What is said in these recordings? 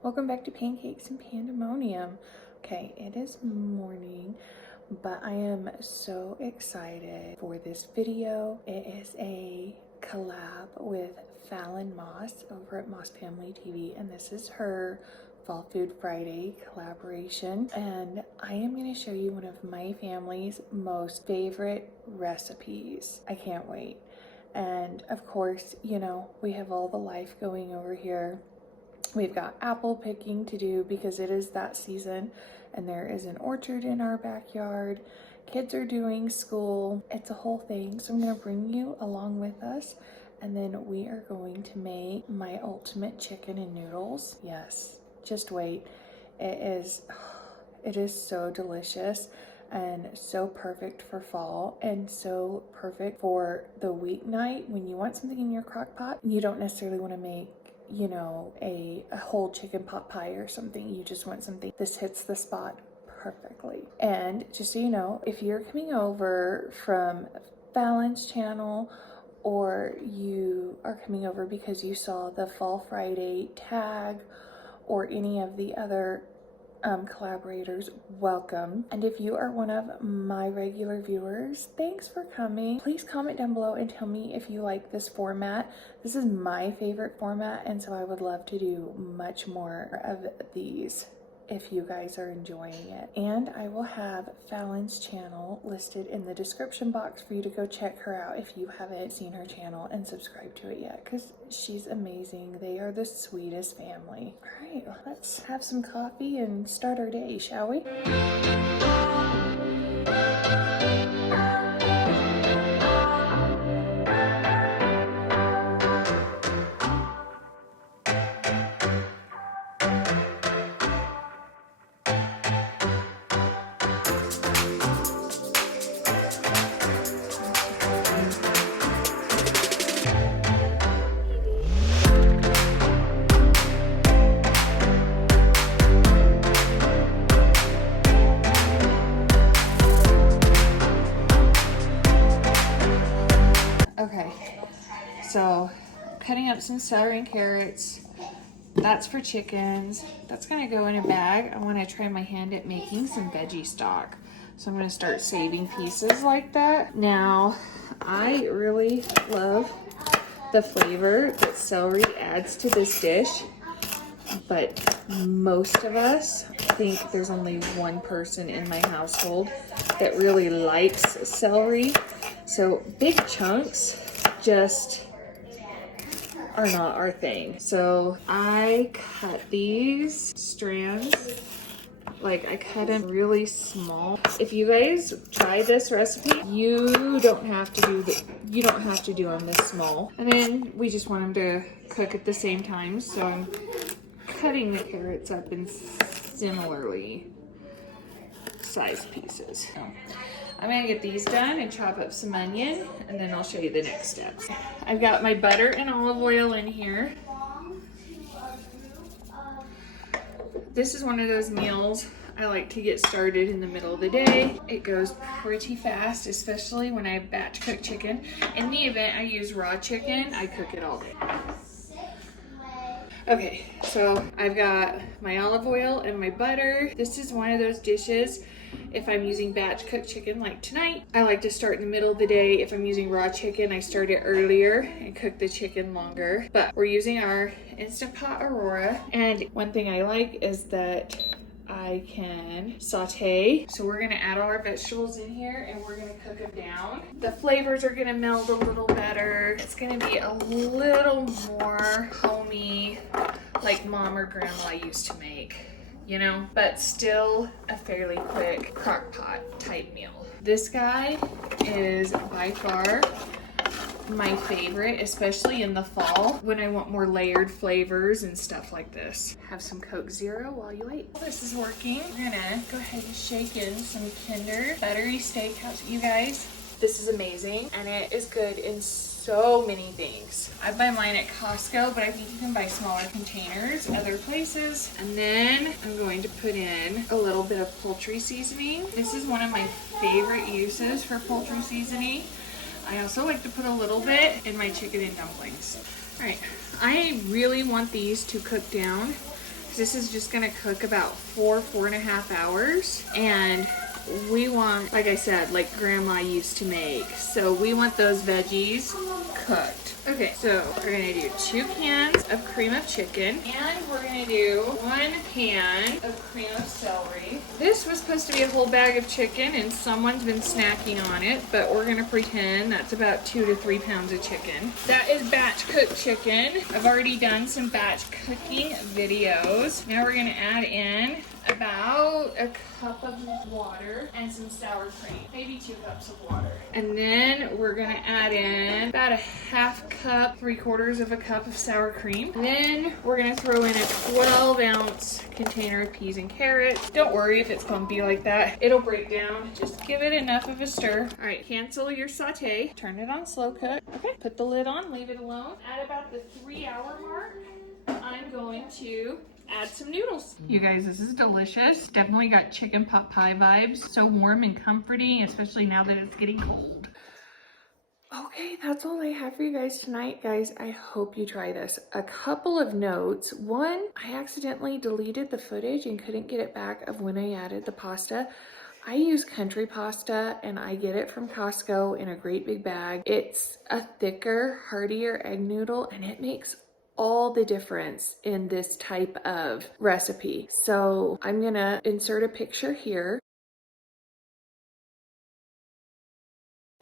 Welcome back to Pancakes and Pandemonium. Okay, it is morning, but I am so excited for this video. It is a collab with Fallon Moss over at Moss Family TV, and this is her Fall Food Friday collaboration. And I am going to show you one of my family's most favorite recipes. I can't wait. And of course, you know, we have all the life going over here. We've got apple picking to do because it is that season, and there is an orchard in our backyard. Kids are doing school. It's a whole thing. So I'm going to bring you along with us, and then we are going to make my ultimate chicken and noodles. Yes, just wait. It is so delicious and so perfect for fall, and so perfect for the weeknight when you want something in your crock pot. You don't necessarily want to make, you know, a whole chicken pot pie or something. You just want something. This hits the spot perfectly. And just so you know, if you're coming over from Fallon's channel, or you are coming over because you saw the Fall Friday tag or any of the other collaborators, welcome. And if you are one of my regular viewers, thanks for coming. Please comment down below and tell me if you like this format. This is my favorite format, and so I would love to do much more of these if you guys are enjoying it. And I will have Fallon's channel listed in the description box for you to go check her out if you haven't seen her channel and subscribe to it yet, because she's amazing. They are the sweetest family. All right, let's have some coffee and start our day, shall we? Okay, so cutting up some celery and carrots. That's for chickens. That's gonna go in a bag. I wanna try my hand at making some veggie stock. So I'm gonna start saving pieces like that. Now, I really love the flavor that celery adds to this dish, but most of us, I think there's only one person in my household that really likes celery. So big chunks just are not our thing. So I cut these strands, like I cut them really small. If you guys try this recipe, you don't have to do them this small. And then we just want them to cook at the same time. So I'm cutting the carrots up in similarly sized pieces. So I'm gonna get these done and chop up some onion, and then I'll show you the next steps. I've got my butter and olive oil in here. This is one of those meals I like to get started in the middle of the day. It goes pretty fast, especially when I batch cook chicken. In the event I use raw chicken, I cook it all day. Okay, so I've got my olive oil and my butter. This is one of those dishes, if I'm using batch cooked chicken like tonight, I like to start in the middle of the day. If I'm using raw chicken, I start it earlier and cook the chicken longer. But we're using our Instant Pot Aurora. And one thing I like is that I can saute. So we're gonna add all our vegetables in here and we're gonna cook them down. The flavors are gonna meld a little better. It's gonna be a little more homey, like mom or grandma used to make, you know, but still a fairly quick crock pot type meal. This guy is by far my favorite, especially in the fall when I want more layered flavors and stuff like this. Have some Coke Zero while you wait. This is working. We're gonna go ahead and shake in some tender buttery steakhouse. You guys, this is amazing, and it is good in so many things. I buy mine at Costco, but I think you can buy smaller containers other places. And then I'm going to put in a little bit of poultry seasoning. This is one of my favorite uses for poultry seasoning. I also like to put a little bit in my chicken and dumplings. All right, I really want these to cook down This is just gonna cook about 4.5 hours. And we want, like I said, like Grandma used to make. So we want those veggies cooked. Okay, so we're gonna do 2 cans of cream of chicken, and we're gonna do 1 pan of cream of celery. This was supposed to be a whole bag of chicken, and someone's been snacking on it, but we're gonna pretend that's about 2 to 3 pounds of chicken. That is batch cooked chicken. I've already done some batch cooking videos. Now we're gonna add in about a cup of water and some sour cream, maybe 2 cups of water. And then we're gonna add in about a half cup, 3/4 of a cup of sour cream. And then we're gonna throw in a 12-ounce container of peas and carrots. Don't worry if it's bumpy like that, it'll break down. Just give it enough of a stir. All right, cancel your saute, turn it on slow cook. Okay, put the lid on, leave it alone. At about the 3-hour mark, I'm going to add some noodles. You guys, this is delicious. Definitely got chicken pot pie vibes. So warm and comforting, especially now that it's getting cold. Okay, that's all I have for you guys tonight, guys. I hope you try this. A couple of notes. One, I accidentally deleted the footage and couldn't get it back of when I added the pasta. I use country pasta and I get it from Costco in a great big bag. It's a thicker, heartier egg noodle, and it makes all the difference in this type of recipe. So I'm gonna insert a picture here.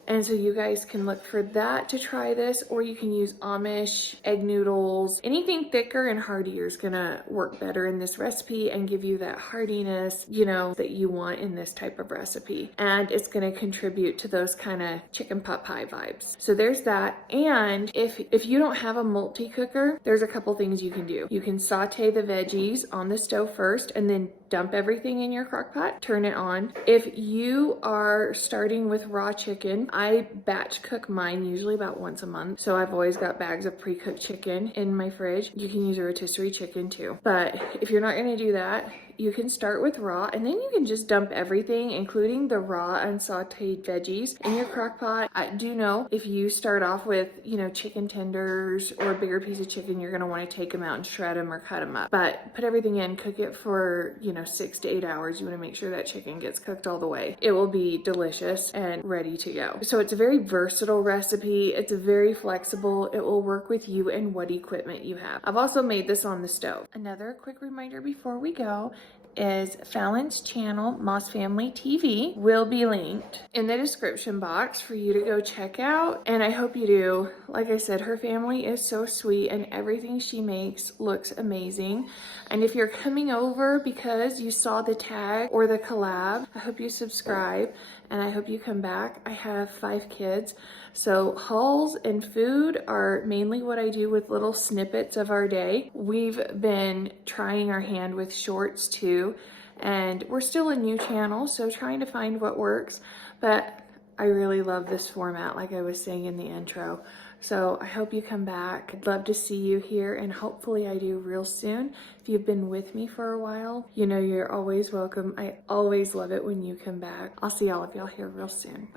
And so you guys can look for that to try this, or you can use Amish egg noodles. Anything thicker and heartier is gonna work better in this recipe and give you that heartiness, you know, that you want in this type of recipe. And it's gonna contribute to those kind of chicken pot pie vibes. So there's that. And if you don't have a multi-cooker, there's a couple things you can do. You can saute the veggies on the stove first and then dump everything in your crock pot, turn it on. If you are starting with raw chicken, I batch cook mine usually about once a month. So I've always got bags of pre-cooked chicken in my fridge. You can use a rotisserie chicken too. But if you're not gonna do that, you can start with raw, and then you can just dump everything, including the raw unsauteed veggies, in your crock pot. I do know if you start off with, you know, chicken tenders or a bigger piece of chicken, you're gonna wanna take them out and shred them or cut them up. But put everything in, cook it for, you know, 6 to 8 hours. You wanna make sure that chicken gets cooked all the way. It will be delicious and ready to go. So it's a very versatile recipe. It's very flexible. It will work with you and what equipment you have. I've also made this on the stove. Another quick reminder before we go is Fallon's channel, Moss Family TV, will be linked in the description box for you to go check out, and I hope you do. Like I said, her family is so sweet and everything she makes looks amazing. And if you're coming over because you saw the tag or the collab, I hope you subscribe and I hope you come back. I have 5 kids, so hauls and food are mainly what I do with little snippets of our day. We've been trying our hand with shorts too, and we're still a new channel, so trying to find what works, but I really love this format, like I was saying in the intro. So I hope you come back. I'd love to see you here, and hopefully I do real soon. If you've been with me for a while, you know you're always welcome. I always love it when you come back. I'll see all of y'all here real soon.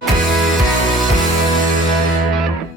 Bye.